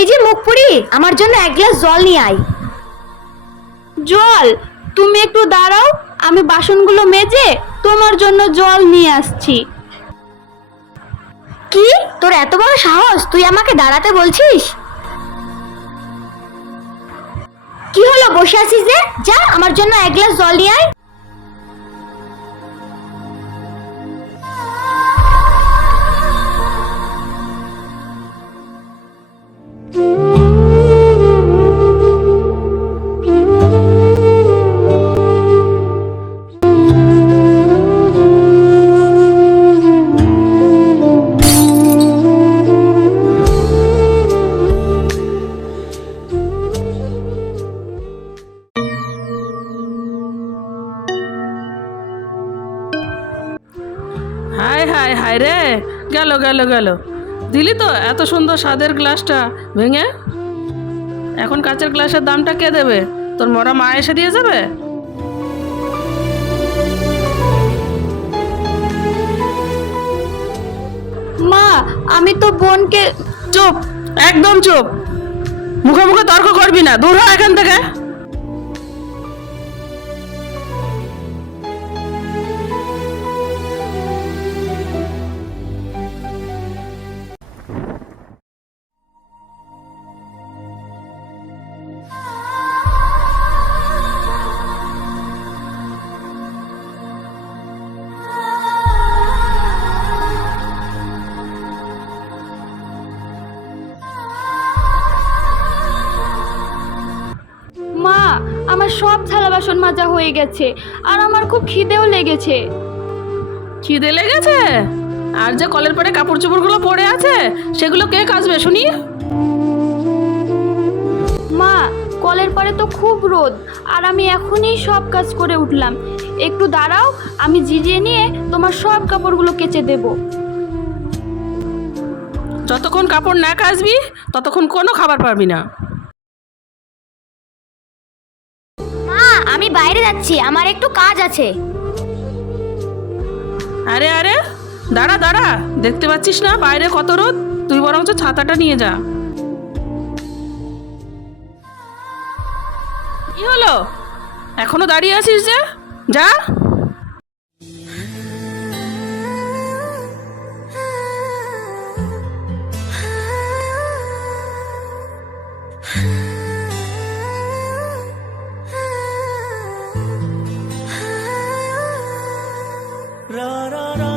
এই যে মুখপুরি, আমার জন্য এক গ্লাস জল নিয়ে আয়। জল? তুমি একটু দাঁড়াও, আমি বাসনগুলো মেজে তোমার জন্য জল নিয়ে আসছি। কি, তোর এত বড় সাহস, তুই আমাকে দাঁড়াতে বলছিস? কি হলো, বসে আছিস যে? যা, আমার জন্য এক গ্লাস জল নিয়ে আয়। হায় হায় হায় রে, গেল গেল গেল। দিলি তো এত সুন্দর স্বাদের গ্লাসটা ভেঙে। এখন কাঁচের গ্লাসের দামটা কে দেবে? তোর মরা মা এসে দিয়ে যাবে? মা, আমি তো বোনকে। চুপ, একদম চুপ। মুখে মুখে তর্ক করবি না, দূর হ এখান থেকে। মা, আমার সব থালা বাসন মাজা হয়ে গেছে, আর আমার খুব খিদেও লেগেছে। খিদে লেগেছে? আর যে কলের পরে কাপড় চোপড়গুলো পড়ে আছে সেগুলো কে কাচবে শুনি? মা, কলের পাড়ে তো খুব রোদ, আর আমি এখনই সব কাজ করে উঠলাম। একটু দাঁড়াও, আমি জিজিয়ে নিয়ে তোমার সব কাপড়গুলো কেচে দেব। যতক্ষণ কাপড় না কাচবি ততক্ষণ কোনো খাবার পাবি না। মা, আমি বাইরে যাচ্ছি, আমার একটু কাজ আছে। আরে আরে, দাঁড়া দাঁড়া, দেখতে পাচ্ছিস না বাইরে কত রোদ? তুই বরঞ্চ ছাতাটা নিয়ে যা। কি হলো, এখনো দাঁড়িয়ে আছিস যে? যা। ra ra ra